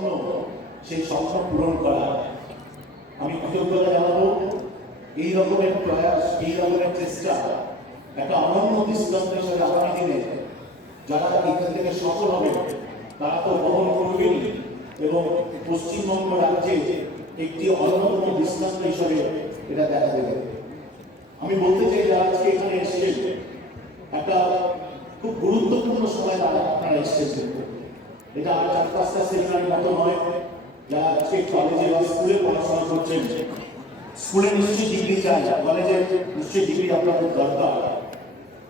স্বপ্ন, সেই স্বপ্ন পূরণ করা। আমি কৃতজ্ঞতা জানাবো এই রকমের প্রয়াস, এই রকমের চেষ্টা একটা অনন্য দৃষ্টান্ত হিসেবে আগামী দিনে যারা এখান থেকে সফল হবে তারা তো বহন করবেন এবং পশ্চিমবঙ্গ রাজ্যে একটি অন্যতম দৃষ্টান্ত হিসেবে এটা দেখা দেবে। আমি বলতে চাই যারা আজকে এখানে এসেছেন, একটা খুব গুরুত্বপূর্ণ সময় আপনারা এসেছেন। এটা আর 4-5টা সেমিনারের মতো নয়। যারা আজকে কলেজে বা স্কুলে পড়াশোনা করছেন, স্কুলে নিশ্চয়ই ডিগ্রি চাই, কলেজে নিশ্চয়ই ডিগ্রি আপনাদের দরকার,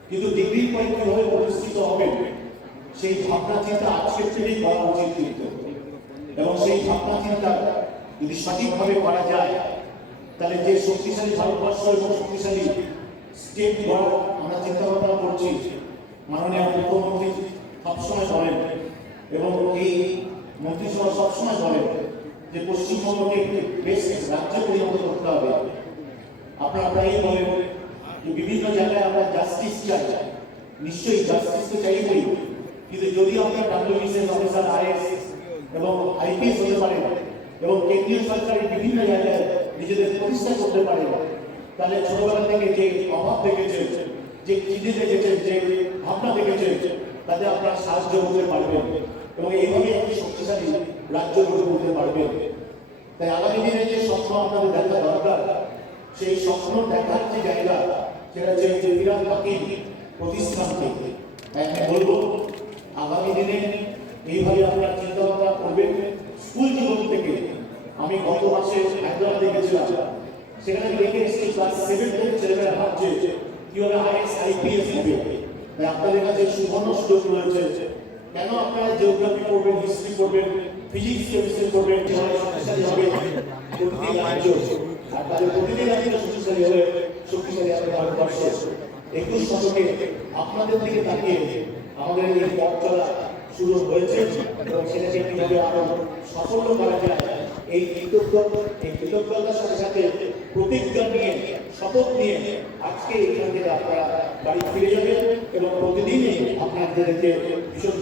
কিন্তু ডিগ্রির পরে কিভাবে প্রতিষ্ঠিত হবেন সেই ভাবনা চিন্তা আজকের থেকেই করা উচিত কিন্তু। এবং সেই ভাবনা চিন্তা যদি সঠিকভাবে করা যায় তাহলে যে শক্তিশালী ভারতবর্ষ এবং শক্তিশালী স্টেট গড় আমরা চিন্তা ভাবনা করছি, মাননীয় মুখ্যমন্ত্রী সবসময় বলেন এবং এই মন্ত্রিসভা সবসময় বলেন যে পশ্চিমবঙ্গকে বেশ রাজ্যে পরিণত করতে হবে। আপনারা প্রায়ই বলেন যে বিভিন্ন জায়গায় আমরা জাস্টিস চাই, নিশ্চয়ই জাস্টিস তো চাইবই, কিন্তু যদি আমরা ডাব্লিউবিসিএস অফিসার, আইএস এবং আইপিএস হতে পারেন এবং কেন্দ্রীয় সরকারের বিভিন্ন জায়গায় নিজেদের প্রতিষ্ঠা করতে পারেন, তাহলে ছোটবেলা থেকে যে অভাব দেখেছেন, যে খিদে দেখেছেন, যে ভাবনা দেখেছেন, তাতে আপনারা সাহায্য করতে পারবেন এবং এইভাবে একটি শক্তিশালী রাজ্য গড়ে তুলতে পারবেন। তাই আগামী দিনে যে স্বপ্ন আপনাদের দেখা দরকার, সেই স্বপ্ন দেখার যে জায়গা, সেটা হচ্ছে বিরাট হাকিম প্রতিষ্ঠান থেকে। আমি বলবো আগামী দিনে এইভাবে আপনারা চিন্তা ভাবনা করবেন স্কুল জীবন থেকে। আমি গত মাসে হায়দ্রাবাদে গেছিলাম, সেখানে দেখে এসেছি ক্লাস 7 থেকে ছেলেমেয়েরা ভাবছে কিভাবে আইএস আইপিএস হবে। তাই আপনাদের কাছে সুবর্ণ সুযোগ রয়েছে, কেন আপনারা জিওগ্রাফি করবেন, হিস্ট্রি করবেন, ফিজিক্স কেমিস্ট্রি করবেন, শক্তিশালী হবে প্রতিটি রাজ্য, আর তাদের প্রতিটি রাজ্য শক্তিশালী হবে, শক্তিশালী হবে ভারতবর্ষ। 21 শতকে আপনাদের দিকে তাকিয়ে আমাদের এই পথ চলা শুরু হয়েছে এবং সেটাকে কিভাবে আরো সফল করা যায় এই কৃতজ্ঞতার সাথে সাথে প্রতিজ্ঞা নিয়ে, শপথ নিয়ে আজকে এখান থেকে আপনারা বাড়ি ফিরে যাবেন এবং প্রতিদিনই আপনাদেরকে ভীষণ